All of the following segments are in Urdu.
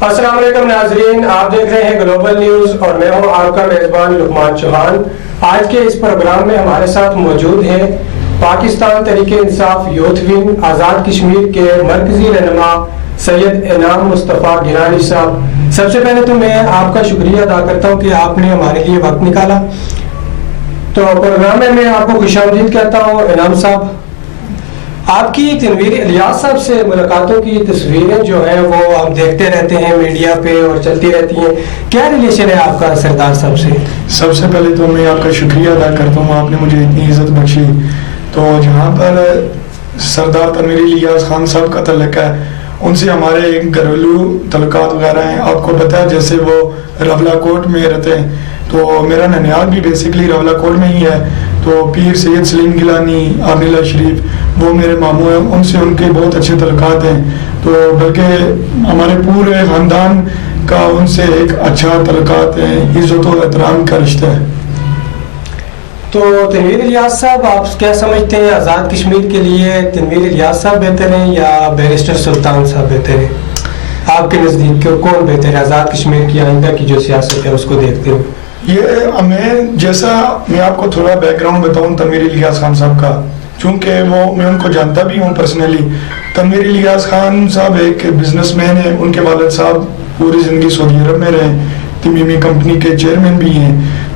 السلام علیکم ناظرین، آپ دیکھ رہے ہیں گلوبل نیوز اور میں ہوں آپ کا میزبان لقمان چوہان۔ آج کے اس پروگرام میں ہمارے ساتھ موجود ہیں پاکستان تحریک انصاف یوتھ ونگ آزاد کشمیر کے مرکزی رہنما سید انعام مصطفیٰ گیلانی صاحب۔ سب سے پہلے تو میں آپ کا شکریہ ادا کرتا ہوں کہ آپ نے ہمارے لیے وقت نکالا۔ تو پروگرام میں آپ کو خوش آمدید کہتا ہوں۔ انعام صاحب، آپ کی تنویر الیاس صاحب سے ملاقاتوں کی تصویریں جو ہیں وہ ہم دیکھتے رہتے ہیں میڈیا پہ اور چلتی رہتی ہیں، کیا ریلیشن ہے آپ کا سردار صاحب سے؟ سب سے پہلے تو میں آپ کا شکریہ ادا کرتا ہوں، آپ نے مجھے اتنی عزت بخشی۔ تو جہاں پر سردار تنویر الیاس خان صاحب کا تعلق ہے، ان سے ہمارے گھریلو تعلقات وغیرہ ہیں۔ آپ کو پتہ ہے جیسے وہ رولا کوٹ میں رہتے ہیں، تو میرا ننیال بھی بیسکلی رولا کوٹ میں ہی ہے۔ تو پیر سید سلیم گیلانی عاملہ شریف وہ میرے ماموں ہیں، ان سے ان کے بہت اچھے تعلقات ہیں۔ تو بلکہ ہمارے پورے خاندان کا ان سے ایک اچھا تعلقات ہے، عزت و احترام کا رشتہ ہے۔ تو تنویر الیاس صاحب، آپ کیا سمجھتے ہیں آزاد کشمیر کے لیے تنویر الیاس صاحب بہتر ہیں یا بیرسٹر سلطان صاحب بہتر ہیں؟ آپ کے نزدیک کون بہتر ہے آزاد کشمیر کی آئندہ کی جو سیاست ہے اس کو دیکھتے ہوئے؟ یہ میں آپ کو تھوڑا بیک گراؤنڈ بتاؤں تنویر الیاس خان صاحب کا، چونکہ میں ان کو جانتا بھی ہوں پرسنلی۔ تنویر الیاس خان صاحب ایک بزنس مین ہیں، ان کے والد صاحب پوری زندگی سعودی عرب میں رہے، تمیمی کمپنی کے چیئرمین بھی ہیں۔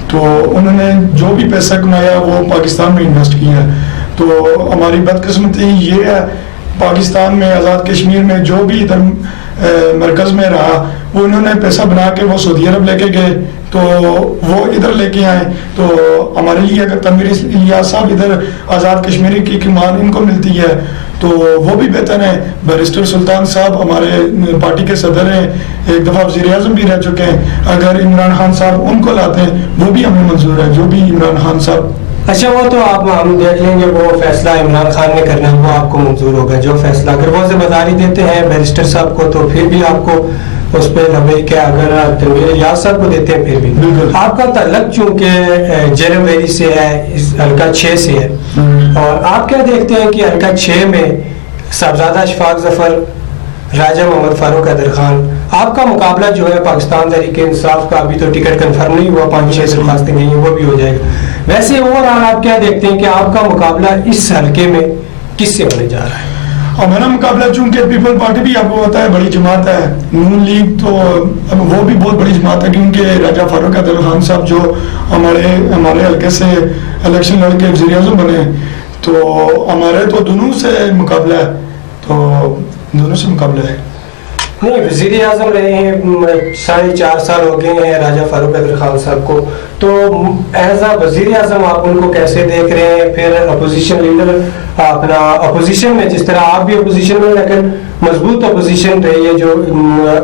تو انہوں نے جو بھی پیسہ کمایا وہ پاکستان میں انویسٹ کیا۔ تو ہماری بدقسمتی یہ ہے، پاکستان میں آزاد کشمیر میں جو بھی ادھر مرکز میں رہا وہ انہوں نے پیسہ بنا کے وہ سعودی عرب لے کے گئے، تو وہ ادھر لے کے آئے۔ تو ہمارے لیے اگر تنویر الیاس صاحب ادھر آزاد کشمیری کی کمان ان کو ملتی ہے تو وہ بھی بہتر ہے۔ بیرسٹر سلطان صاحب ہمارے پارٹی کے صدر ہیں، ایک دفعہ وزیر اعظم بھی رہ چکے ہیں۔ اگر عمران خان صاحب ان کو لاتے ہیں وہ بھی ہمیں منظور ہے، جو بھی عمران خان صاحب۔ اچھا، وہ تو ہم دیکھ لیں گے، وہ فیصلہ عمران خان نے کرنا ہے، وہ آپ کو منظور ہوگا جو فیصلہ۔ اگر وہ ذمہ داری دیتے ہیں بیرسٹر صاحب کو تو پھر بھی آپ کو اس پہ لبے کہ اگر تنویر الیاس صاحب کو دیتے ہیں پھر بھی بالکل۔ آپ کا تعلق چونکہ جیرم ویلی سے ہے، حلقہ 6 سے ہے، اور آپ کیا دیکھتے ہیں کہ حلقہ 6 میں صاحبزادہ اشفاق ظفر، راجہ محمد فاروق حیدر خان، آپ کا مقابلہ جو ہے پاکستان تحریک انصاف کا ابھی تو ٹکٹ کنفرم نہیں ہوا، 5-6 درخواستیں گئی ہیں، وہ بھی ہو جائے گا۔ ویسے اوورآل آپ کیا دیکھتے ہیں کہ آپ کا مقابلہ اس حلقے میں کس سے ہونے جا رہا ہے؟ ہمارا مقابلہ چونکہ پیپل پارٹی بھی آپ کو پتا ہے بڑی جماعت ہے، نون لیگ تو وہ بھی بہت بڑی جماعت ہے، کیونکہ راجہ فاروق حیدر خان صاحب جو ہمارے حلقے سے الیکشن لڑ کے وزیر اعظم بنے، تو ہمارے تو دونوں سے مقابلہ ہے، تو دونوں سے مقابلہ ہے۔ نہیں، وزیر اعظم رہے ہیں 4.5 سال ہو گئے ہیں راجہ فاروق حیدر خان صاحب کو، تو ایز اے وزیر اعظم آپ ان کو کیسے دیکھ رہے ہیں؟ پھر اپوزیشن لیڈر اپنا اپوزیشن میں، جس طرح آپ بھی اپوزیشن میں لیکن مضبوط اپوزیشن رہی ہے جو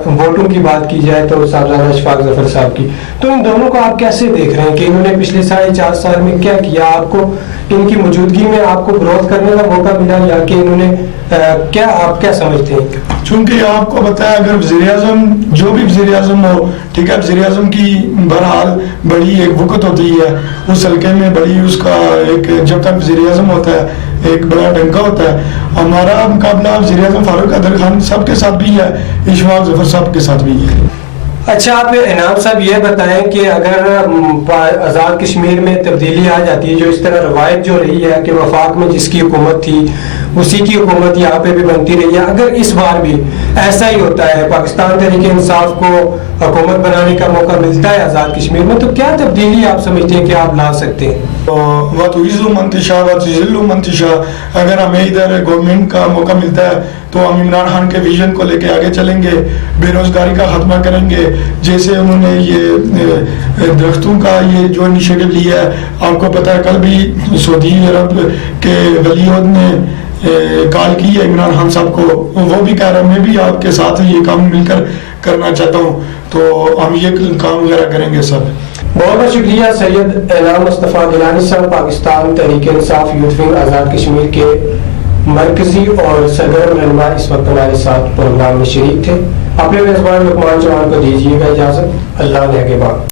ووٹوں کی بات کی جائے تو صاحبزادہ اشفاق ظفر صاحب کی، تو ان دونوں کو آپ کیسے دیکھ رہے ہیں کہ انہوں نے پچھلے 4.5 سال میں کیا کیا؟ آپ کو ان کی موجودگی میں آپ کو گروتھ کرنے کا موقع ملا یا کہ انہوں نے آپ کیا سمجھتے ہیں؟ چونکہ آپ کو بتایا اگر وزیر اعظم جو بھی وزیر اعظم ہو، ٹھیک ہے، وزیر اعظم کی بہرحال بڑی ایک وقت ہوتی ہے اس حلقے میں، بڑی اس کا ایک جب تک وزیر اعظم ہوتا ہے ایک بڑا ڈنکا ہوتا ہے۔ ہمارا مقابلہ وزیر اعظم فاروق حیدر خان صاحب کے ساتھ بھی ہے، اشفاق ظفر صاحب کے ساتھ بھی ہے۔ اچھا، آپ انعام صاحب یہ بتائیں کہ اگر آزاد کشمیر میں تبدیلی آ جاتی ہے، جو اس طرح روایت جو رہی ہے کہ وفاق میں جس کی حکومت تھی اسی کی حکومت یہاں پہ بھی بنتی رہی ہے، اگر اس بار بھی ایسا ہی ہوتا ہے، پاکستان تحریک انصاف کو حکومت بنانے کا موقع ملتا ہے آزاد کشمیر میں، تو کیا تبدیلی آپ سمجھتے ہیں کہ آپ لا سکتے ہیں؟ وَتُعِزُّ مَن تَشَاءُ وَتُذِلُّ مَن تَشَاءُ، اگر ہمیں ادھر گورنمنٹ کا موقع ملتا ہے تو ہم عمران خان کے ویژن کو لے کے آگے چلیں گے، بے روزگاری کا خاتمہ کریں گے، جیسے انہوں نے یہ درختوں کا یہ جو انیشیٹو لیا ہے۔ آپ کو پتہ ہے کل بھی سعودی عرب کے ولی عہد نے کال کی ہے عمران خان صاحب کو، وہ بھی کہہ رہا ہے میں بھی آپ کے ساتھ یہ کام مل کر کرنا چاہتا ہوں، تو ہم یہ کام وغیرہ کریں گے سب۔ بہت بہت شکریہ سید انعام مصطفیٰ گیلانی صاحب، پاکستان تحریک انصاف یوتھ ونگ آزاد کشمیر کے مرکزی اور صدر رہنما اس وقت ہمارے ساتھ پروگرام میں شریک تھے۔ اپنے میزبان لقمان چوہان کو دیجیے گا اجازت، اللہ نے کے بعد۔